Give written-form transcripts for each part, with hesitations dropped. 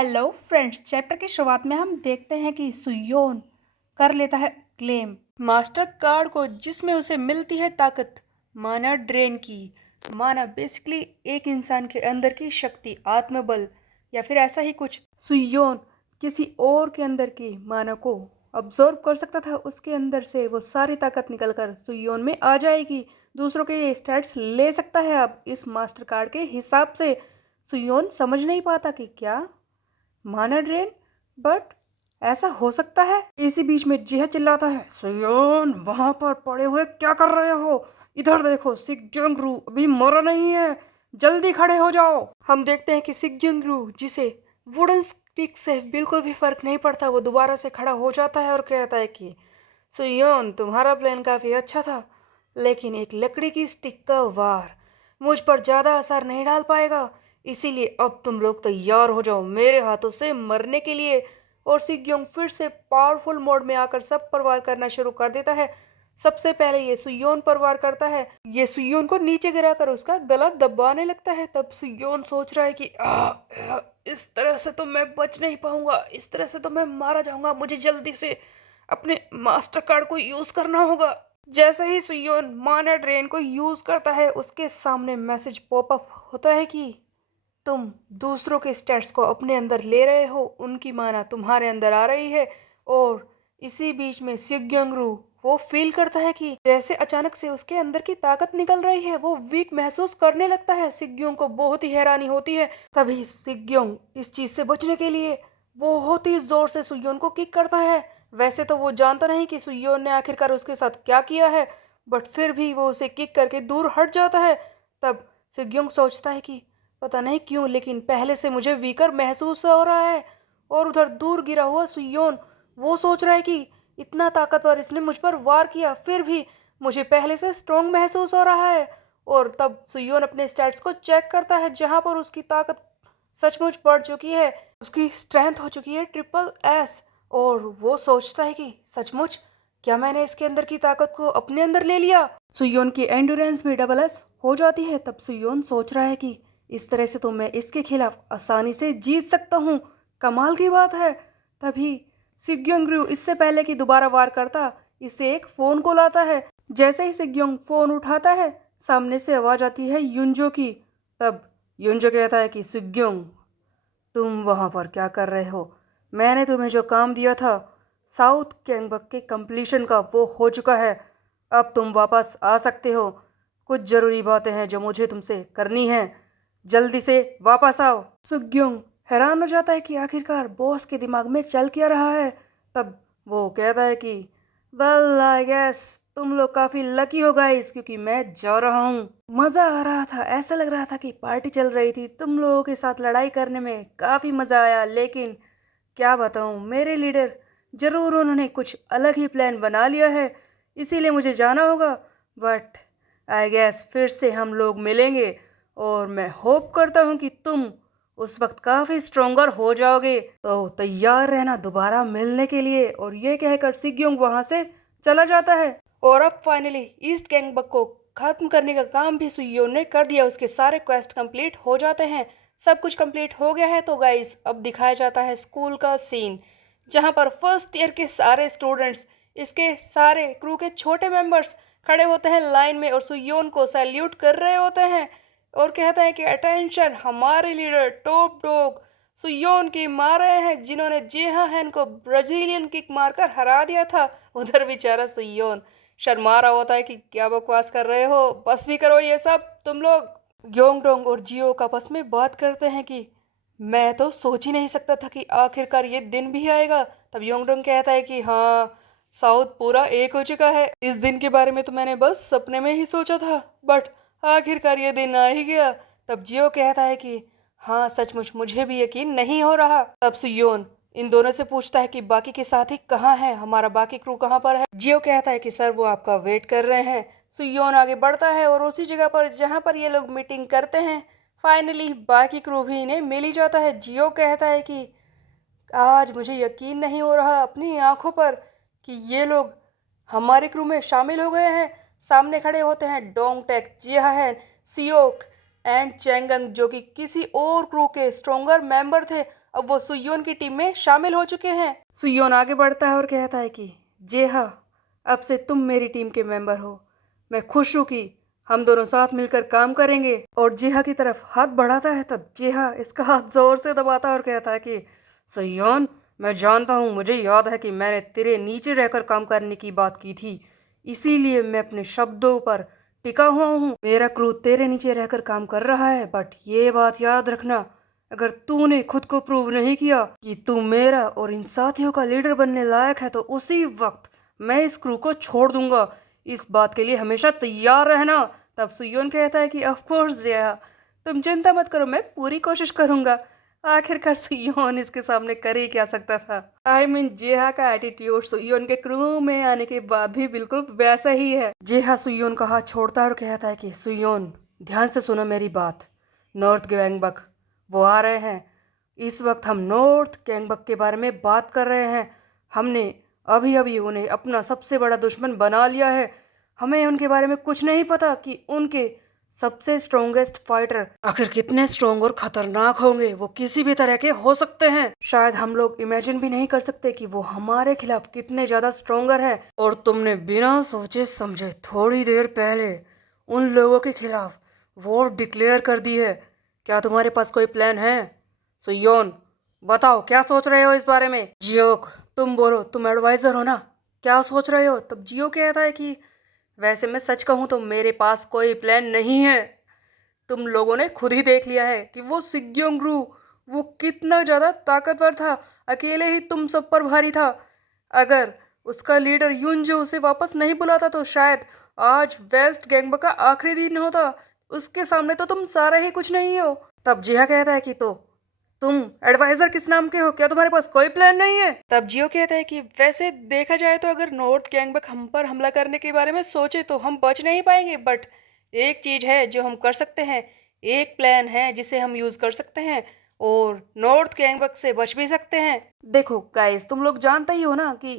Hello friends. Chapter की शुरुआत में हम देखते हैं कि सुयोन कर लेता है क्लेम मास्टर कार्ड को, जिसमें उसे मिलती है ताकत माना ड्रेन की। माना बेसिकली एक इंसान के अंदर की शक्ति, आत्मबल या फिर ऐसा ही कुछ। सुयोन किसी और के अंदर की माना को अब्जॉर्व कर सकता था, उसके अंदर से वो सारी ताकत निकलकर सुयोन में आ जाएगी। दूसरों के स्टैट्स ले सकता है अब इस मास्टर कार्ड के हिसाब से। सुयोन समझ नहीं पाता कि क्या माना ड्रेन, बट ऐसा हो सकता है। इसी बीच में जिहा चिल्लाता है, सुयोन वहां पर पड़े हुए क्या कर रहे हो? इधर देखो, सिग्योंगरू अभी मरा नहीं है, जल्दी खड़े हो जाओ। हम देखते हैं कि सिग्योंगरू, जिसे वुडन स्टिक से बिल्कुल भी फर्क नहीं पड़ता, वो दोबारा से खड़ा हो जाता है और कहता है कि सुयोन, तुम्हारा प्लान काफी अच्छा था, लेकिन एक लकड़ी की स्टिक का वार मुझ पर ज्यादा असर नहीं डाल पाएगा। इसीलिए अब तुम लोग तैयार हो जाओ मेरे हाथों से मरने के लिए। और सिग्योंग फिर से पावरफुल मोड में आकर सब पर वार करना शुरू कर देता है। सबसे पहले ये सुयोन पर वार करता है। ये सुयोन को नीचे गिराकर उसका गला दबाने लगता है। तब सुयोन सोच रहा है कि इस तरह से तो मैं बच नहीं पाऊंगा, इस तरह से तो मैं मारा जाऊंगा, मुझे जल्दी से अपने मास्टर कार्ड को यूज करना होगा। जैसे ही सुयोन माना ड्रेन को यूज करता है, उसके सामने मैसेज पॉपअप होता है कि तुम दूसरों के स्टेट्स को अपने अंदर ले रहे हो, उनकी माना तुम्हारे अंदर आ रही है। और इसी बीच में सिग्योंगरू वो फील करता है कि जैसे अचानक से उसके अंदर की ताकत निकल रही है। वो वीक महसूस करने लगता है। सिग्योंग को बहुत ही हैरानी होती है। तभी सिग्योंग इस चीज से बचने के लिए बहुत ही जोर से सुयोन को किक करता है। वैसे तो वो जानता नहीं कि सुयोन ने आखिरकार उसके साथ क्या किया है, बट फिर भी वो उसे किक करके दूर हट जाता है। तब सिग्योंग सोचता है कि पता नहीं क्यों, लेकिन पहले से मुझे वीकर महसूस हो रहा है। और उधर दूर गिरा हुआ सुयोन, वो सोच रहा है कि इतना ताकतवर इसने मुझ पर वार किया, फिर भी मुझे पहले से स्ट्रॉन्ग महसूस हो रहा है। और तब सुयोन अपने स्टैट्स को चेक करता है, जहां पर उसकी ताकत सचमुच बढ़ चुकी है। उसकी स्ट्रेंथ हो चुकी है ट्रिपल एस। और वो सोचता है कि सचमुच क्या मैंने इसके अंदर की ताकत को अपने अंदर ले लिया? सुयोन की एंडोरेंस भी डबल एस हो जाती है। तब सुयोन सोच रहा है कि इस तरह से तो मैं इसके खिलाफ आसानी से जीत सकता हूँ, कमाल की बात है। तभी सिग्योंगरू इससे पहले कि दोबारा वार करता, इसे एक फोन कॉल आता है। जैसे ही सिग्योंग फोन उठाता है, सामने से आवाज आती है युंजो की। तब युंजो कहता है कि सिग्योंग, तुम वहां पर क्या कर रहे हो? मैंने तुम्हें जो काम दिया था साउथ कैंगबक के कंप्लीशन का, वो हो चुका है। अब तुम वापस आ सकते हो। कुछ जरूरी बातें हैं जो मुझे तुमसे करनी है, जल्दी से वापस आओ। सुग्योंग हैरान हो जाता है कि आखिरकार बॉस के दिमाग में चल क्या रहा है। तब वो कहता है कि वेल आई गेस तुम लोग काफी लकी हो गाइस, क्योंकि मैं जा रहा हूँ। मजा आ रहा था, ऐसा लग रहा था कि पार्टी चल रही थी। तुम लोगों के साथ लड़ाई करने में काफी मजा आया, लेकिन क्या बताऊं, मेरे लीडर जरूर उन्होंने कुछ अलग ही प्लान बना लिया है, इसीलिए मुझे जाना होगा। बट आई गेस फिर से हम लोग मिलेंगे, और मैं होप करता हूँ कि तुम उस वक्त काफी स्ट्रोंगर हो जाओगे, तो तैयार रहना दोबारा मिलने के लिए। और ये कहकर सिग्योंग वहां से चला जाता है। और अब फाइनली ईस्ट गैंगबक को खत्म करने का काम भी सुयोन ने कर दिया। उसके सारे क्वेस्ट कंप्लीट हो जाते हैं। सब कुछ कंप्लीट हो गया है। तो गाइस अब दिखाया जाता है स्कूल का सीन, जहां पर फर्स्ट ईयर के सारे स्टूडेंट्स, इसके सारे क्रू के छोटे मेंबर्स खड़े होते हैं लाइन में और सुयोन को सैल्यूट कर रहे होते हैं। और कहता है कि अटेंशन, हमारे लीडर टॉप डॉग सुयोन की मार रहे हैं, जिन्होंने जेहा हैन को ब्राजीलियन किक मारकर हरा दिया था। उधर बेचारा सुयोन शर्मा रहा होता है कि क्या बकवास कर रहे हो, बस भी करो ये सब तुम लोग। ग्योंगडोंग और जियो का आपस में बात करते हैं कि मैं तो सोच ही नहीं सकता था कि आखिरकार ये दिन भी आएगा। तब योंगडोंग कहता है कि हाँ, साउथ पूरा एक हो चुका है। इस दिन के बारे में तो मैंने बस सपने में ही सोचा था, बट आखिरकार ये दिन आ ही गया। तब जियो कहता है कि हाँ सचमुच मुझे भी यकीन नहीं हो रहा। तब सुयोन इन दोनों से पूछता है कि बाकी के साथी कहाँ हैं, हमारा बाकी क्रू कहाँ पर है। जियो कहता है कि सर वो आपका वेट कर रहे हैं। सुयोन आगे बढ़ता है और उसी जगह पर जहाँ पर ये लोग मीटिंग करते हैं, फाइनली बाकी क्रू भी इन्हें मिल ही जाता है। जियो कहता है कि आज मुझे यकीन नहीं हो रहा अपनी आंखों पर कि ये लोग हमारे क्रू में शामिल हो गए हैं। सामने खड़े होते हैं डोंगटेक, जियाहन, सियोक एंड चेंगंग, जो कि किसी और क्रू के स्ट्रोंगर मेंबर थे। अब वो सुयोन की टीम में शामिल हो चुके हैं। सुयोन आगे बढ़ता है और कहता है कि जेहा, अब से तुम मेरी टीम के मेंबर हो। मैं खुश हूँ कि हम दोनों साथ मिलकर काम करेंगे। और जेहा की तरफ हाथ बढ़ाता है, तब जेहा इसका हाथ जोर से दबाता है और कहता है कि सुयोन, मैं जानता हूँ, मुझे याद है कि मैंने तेरे नीचे रहकर काम करने की बात की थी, इसीलिए मैं अपने शब्दों पर टिका हुआ हूँ। मेरा क्रू तेरे नीचे रहकर काम कर रहा है, बट ये बात याद रखना, अगर तूने खुद को प्रूव नहीं किया कि तू मेरा और इन साथियों का लीडर बनने लायक है, तो उसी वक्त मैं इस क्रू को छोड़ दूंगा। इस बात के लिए हमेशा तैयार रहना। तब सुयोन कहता है कि ऑफ कोर्स जया, तुम चिंता मत करो, मैं पूरी कोशिश करूंगा। आखिरकार सुयोन इसके सामने कर ही क्या सकता था। आई मीन जेहा का एटीट्यूड सुयोन के क्रू में आने के बाद भी बिल्कुल वैसा ही है। जेहा सुयोन का हाथ छोड़ता है और कहता है कि सुयोन, ध्यान से सुनो मेरी बात। नॉर्थ गैंगबक वो आ रहे हैं। इस वक्त हम नॉर्थ गैंगबक के बारे में बात कर रहे हैं। हमने अभी अभी उन्हें अपना सबसे बड़ा दुश्मन बना लिया है। हमें उनके बारे में कुछ नहीं पता कि उनके सबसे स्ट्रोंगेस्ट फाइटर आखिर कितने स्ट्रोंग और खतरनाक होंगे। वो किसी भी तरह के हो सकते हैं। शायद हम लोग इमेजिन भी नहीं कर सकते कि वो हमारे खिलाफ कितने ज्यादा स्ट्रोंगर है। और तुमने बिना सोचे समझे थोड़ी देर पहले उन लोगों के खिलाफ वॉर डिक्लेयर कर दी है। क्या तुम्हारे पास कोई प्लान है? सुयोन, बताओ क्या सोच रहे हो इस बारे में? जियोक, तुम बोलो, तुम एडवाइजर हो ना, क्या सोच रहे हो? तब जियो कहता है कि वैसे मैं सच कहूँ तो मेरे पास कोई प्लान नहीं है। तुम लोगों ने खुद ही देख लिया है कि वो सिग्योंग रू वो कितना ज़्यादा ताकतवर था। अकेले ही तुम सब पर भारी था। अगर उसका लीडर युनजो उसे वापस नहीं बुलाता तो शायद आज वेस्ट गैंगबक का आखिरी दिन होता। उसके सामने तो तुम सारा ही कुछ नहीं हो। तब जिया कहता है कि तो तुम एडवाइजर किस नाम के हो? क्या तुम्हारे पास कोई प्लान नहीं है? तब जियो कहता है कि वैसे देखा जाए तो अगर नॉर्थ गैंगबक हम पर हमला करने के बारे में सोचे तो हम बच नहीं पाएंगे, बट एक चीज है जो हम कर सकते हैं। एक प्लान है जिसे हम यूज कर सकते हैं और नॉर्थ गैंगबक से बच भी सकते हैं। देखो गाइस, तुम लोग जानते ही हो ना कि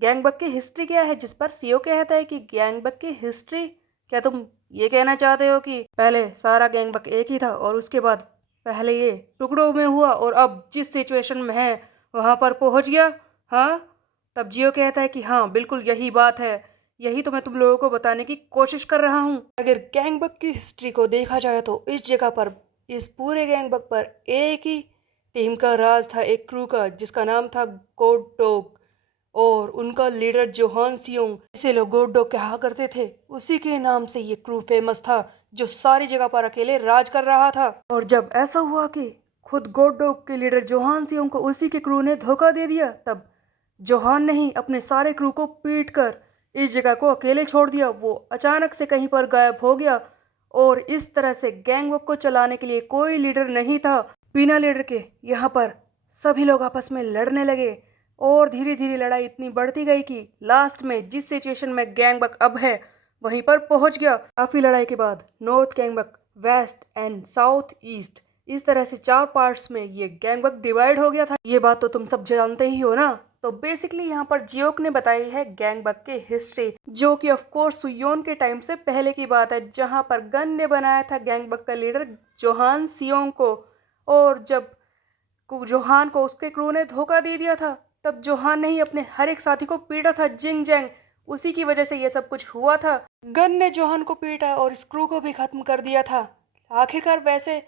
गैंगबक की हिस्ट्री क्या है, जिस पर सीओ कहता है कि गैंगबक की हिस्ट्री। क्या तुम ये कहना चाहते हो कि पहले सारा गैंगबक एक ही था और उसके बाद पहले ये टुकड़ों में हुआ और अब जिस सिचुएशन में है वहां पर पहुंच गया? हाँ। तब जियो कहता है कि हाँ, बिल्कुल यही बात है। यही तो मैं तुम लोगों को बताने की कोशिश कर रहा हूँ। अगर गैंगबक की हिस्ट्री को देखा जाए तो इस जगह पर, इस पूरे गैंगबक पर एक ही टीम का राज था, एक क्रू का, जिसका नाम था गोड डॉग। और उनका लीडर जोहान सियोंग, जिसे लोग गोड डॉग कहा करते थे, उसी के नाम से ये क्रू फेमस था, जो सारी जगह पर अकेले राज कर रहा था। और जब ऐसा हुआ कि खुद गोड डॉग के लीडर जोहान सियोंग को उसी के क्रू ने धोखा दे दिया, तब जोहान ने ही अपने सारे क्रू को पीट कर इस जगह को अकेले छोड़ दिया। वो अचानक से कहीं पर गायब हो गया और इस तरह से गैंगवॉर को चलाने के लिए कोई लीडर नहीं था। बिना लीडर के यहाँ पर सभी लोग आपस में लड़ने लगे और धीरे धीरे लड़ाई इतनी बढ़ती गई कि लास्ट में जिस सिचुएशन में गैंगबक अब है वहीं पर पहुंच गया। काफी लड़ाई के बाद north Gyeongbuk, west and south east, इस तरह से 4 पार्ट्स में ये गैंगबक डिवाइड हो गया था। ये बात तो तुम सब जानते ही हो ना। तो बेसिकली यहाँ पर जियोक ने बताई है गैंगबक की हिस्ट्री, जो कि ऑफ कोर्स सुयोन के टाइम से पहले की बात है, जहाँ पर गन ने बनाया था गैंगबक का लीडर जोहान सियोंग को। और जब जोहान को उसके क्रू ने धोखा दे दिया था, तब जोहान ने ही अपने हर एक साथी को पीटा था, जिंग जैंग। उसी की वजह से ये सब कुछ हुआ था। गन ने जोहान को पीटा और इस क्रू को भी खत्म कर दिया था। आखिरकार वैसे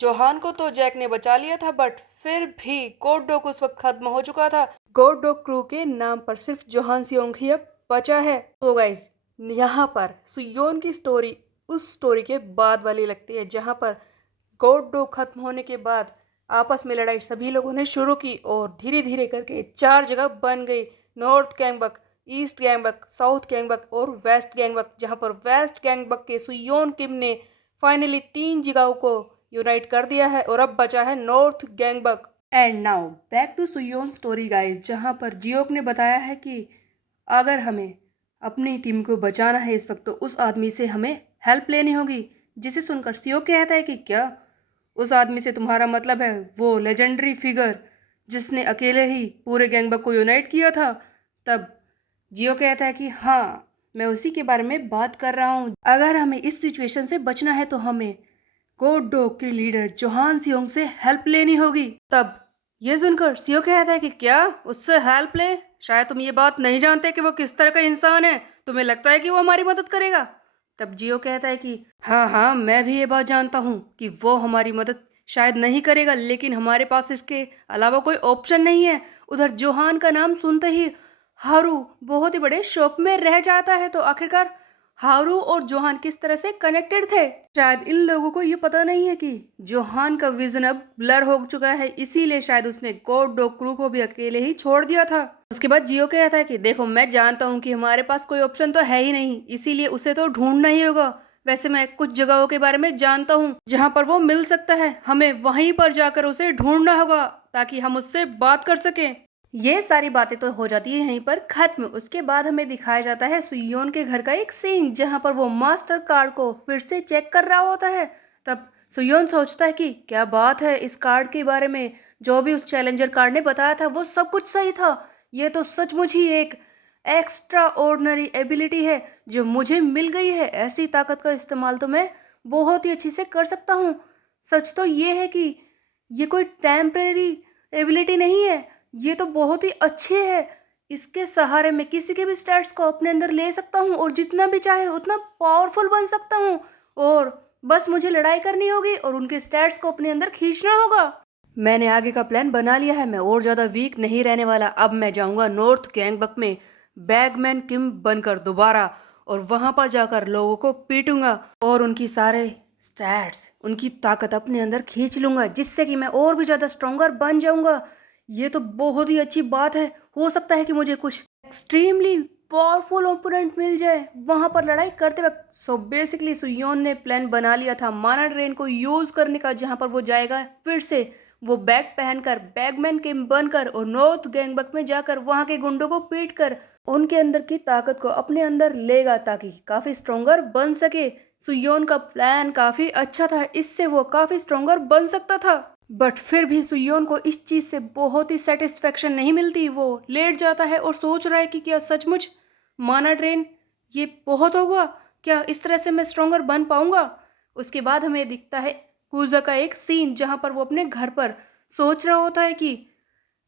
जोहान को तो जैक ने बचा लिया था, बट फिर भी गोड डॉग उस वक्त खत्म हो चुका था। गोड डॉग क्रू के नाम पर सिर्फ जोहान सियोंग ही अब बचा है। तो गाइस, यहाँ पर सुयोन की स्टोरी उस स्टोरी के बाद वाली लगती है, जहाँ पर गोड डॉग खत्म होने के बाद आपस में लड़ाई सभी लोगों ने शुरू की और धीरे धीरे करके 4 जगह बन गई, नॉर्थ गैंगबक, ईस्ट गैंगबक, साउथ गैंगबक और वेस्ट गैंगबक। जहाँ पर वेस्ट गैंगबक के सुयोन किम ने फाइनली 3 जगहों को यूनाइट कर दिया है और अब बचा है north Gyeongbuk. And now back to Suyeon story guys, जहाँ पर जियोक ने बताया है कि अगर हमें अपनी टीम को बचाना है इस वक्त, तो उस आदमी से हमें हेल्प लेनी होगी। जिसे सुनकर सियो कहता है कि क्या उस आदमी से तुम्हारा मतलब है वो लेजेंडरी फिगर जिसने अकेले ही पूरे गैंगबक को यूनाइट किया था? तब जियो कहता है कि हाँ, मैं उसी के बारे में बात कर रहा हूँ। अगर हमें इस सिचुएशन से बचना है तो हमें गोड डॉग के लीडर जोहान सियोंग से हेल्प लेनी होगी। तब ये सुनकर सीओ कहता है कि क्या उससे हेल्प ले? शायद तुम ये बात नहीं जानते कि वो किस तरह का इंसान है। तुम्हें लगता है कि वो हमारी मदद करेगा? तब जियो कहता है कि हाँ हाँ, मैं भी ये बात जानता हूँ कि वो हमारी मदद शायद नहीं करेगा, लेकिन हमारे पास इसके अलावा कोई ऑप्शन नहीं है। उधर जोहान का नाम सुनते ही हारू बहुत ही बड़े शौक में रह जाता है। तो आखिरकार हारू और जोहान किस तरह से कनेक्टेड थे? शायद इन लोगों को ये पता नहीं है कि जोहान का विजन अब ब्लर हो चुका है, इसीलिए शायद उसने गॉड डॉग क्रू को भी अकेले ही छोड़ दिया था। उसके बाद जियो कहता है कि देखो, मैं जानता हूँ कि हमारे पास कोई ऑप्शन तो है ही नहीं, इसीलिए उसे तो ढूंढना ही होगा। वैसे मैं कुछ जगहों के बारे में जानता हूँ जहाँ पर वो मिल सकता है, हमें वहीं पर जाकर उसे ढूंढना होगा ताकि हम उससे बात कर सकें। ये सारी बातें तो हो जाती है यहीं पर खत्म। उसके बाद हमें दिखाया जाता है सुयोन के घर का एक सीन जहां पर वो मास्टर कार्ड को फिर से चेक कर रहा होता है। तब सुयोन सोचता है कि क्या बात है, इस कार्ड के बारे में जो भी उस चैलेंजर कार्ड ने बताया था वो सब कुछ सही था। ये तो सचमुच ही एक एक्स्ट्रा ऑर्डिनरी एबिलिटी है जो मुझे मिल गई है। ऐसी ताकत का इस्तेमाल तो मैं बहुत ही अच्छे से कर सकता हूँ। सच तो ये है कि ये कोई टेम्परेरी एबिलिटी नहीं है, ये तो बहुत ही अच्छी है। इसके सहारे मैं किसी के भी स्टैट्स को अपने अंदर ले सकता हूँ और जितना भी चाहे उतना पावरफुल बन सकता हूँ। और बस मुझे लड़ाई करनी होगी और उनके स्टैट्स को अपने अंदर खींचना होगा। मैंने आगे का प्लान बना लिया है, मैं और ज़्यादा वीक नहीं रहने वाला। अब मैं जाऊंगा नॉर्थ गैंगबक में बैगमैन किम बनकर दोबारा, और वहां पर जाकर लोगों को पीटूंगा और उनकी सारे स्टैट्स, उनकी ताकत अपने अंदर खींच लूंगा, जिससे कि मैं और भी ज़्यादा स्ट्रोंगर बन जाऊंगा। ये तो बहुत ही अच्छी बात है। हो सकता है कि मुझे कुछ एक्सट्रीमली पावरफुल ओपोनेंट मिल जाए वहां पर लड़ाई करते वक्त। सो बेसिकली सुयोन ने प्लान बना लिया था माना ड्रेन को यूज करने का, जहां पर वो जाएगा फिर से वो बैग पहनकर बैगमैन के बनकर और नॉर्थ गैंगबक में जाकर वहां के गुंडों को पीट कर उनके अंदर की ताकत को अपने अंदर लेगा ताकि काफी स्ट्रोंगर बन सके। सुयोन का प्लान काफी अच्छा था, इससे वो काफी स्ट्रोंगर बन सकता था। बट फिर भी सुयोन को इस चीज से बहुत ही सेटिस्फेक्शन नहीं मिलती। वो लेट जाता है और सोच रहा है कि क्या सचमुच माना ड्रेन ये बहुत होगा, क्या इस तरह से मैं स्ट्रोंगर बन पाऊंगा। उसके बाद हमें दिखता है कूजा का एक सीन जहां पर वो अपने घर पर सोच रहा होता है कि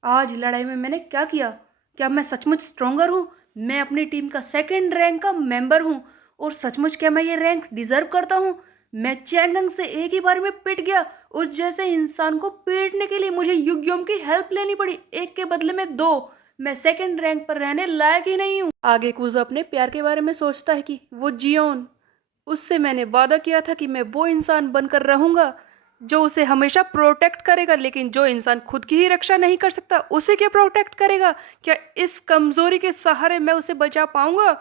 आज लड़ाई में मैंने क्या किया, क्या मैं सचमुच स्ट्रोंगर हूँ, मैं अपनी टीम का सेकंड रैंक का मेंबर हूँ, और सचमुच क्या मैं ये रैंक डिजर्व करता हूँ। मैं चैंगंग से एक ही बार में पिट गया, उस जैसे इंसान को पीटने के लिए मुझे युग्योम की हेल्प लेनी पड़ी, एक के बदले में दो। मैं सेकंड रैंक पर रहने लायक ही नहीं हूँ। आगे कुजा अपने प्यार के बारे में सोचता है कि वो जियोन, उससे मैंने वादा किया था कि मैं वो इंसान बनकर रहूंगा जो उसे हमेशा प्रोटेक्ट करेगा, लेकिन जो इंसान खुद की ही रक्षा नहीं कर सकता उसे क्या प्रोटेक्ट करेगा। क्या इस कमजोरी के सहारे मैं उसे बचा पाऊंगा?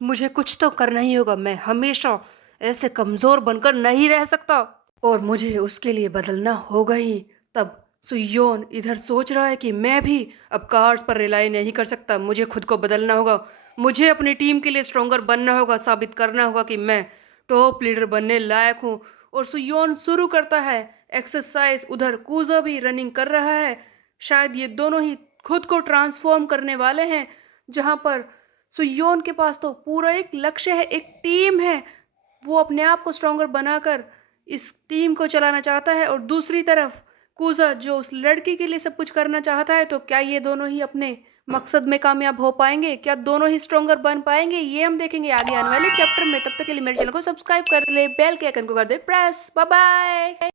मुझे कुछ तो करना ही होगा, मैं हमेशा ऐसे कमजोर बनकर नहीं रह सकता और मुझे उसके लिए बदलना होगा ही। तब सुयोन इधर सोच रहा है कि मैं भी अब कार्ड्स पर रिलाई नहीं कर सकता, मुझे खुद को बदलना होगा, मुझे अपनी टीम के लिए स्ट्रोंगर बनना होगा, साबित करना होगा कि मैं टॉप लीडर बनने लायक हूँ। और सुयोन शुरू करता है एक्सरसाइज, उधर कूजा भी रनिंग कर रहा है। शायद ये दोनों ही खुद को ट्रांसफॉर्म करने वाले हैं, जहाँ पर सुयोन के पास तो पूरा एक लक्ष्य है, एक टीम है, वो अपने आप को स्ट्रोंगर बनाकर इस टीम को चलाना चाहता है। और दूसरी तरफ कूजा जो उस लड़की के लिए सब कुछ करना चाहता है। तो क्या ये दोनों ही अपने मकसद में कामयाब हो पाएंगे? क्या दोनों ही स्ट्रोंगर बन पाएंगे? ये हम देखेंगे आगे आने वाले चैप्टर में। तब तक के लिए मेरे चैनल को सब्सक्राइब कर ले, बेल के आइकन को कर दे प्रेस। Bye bye.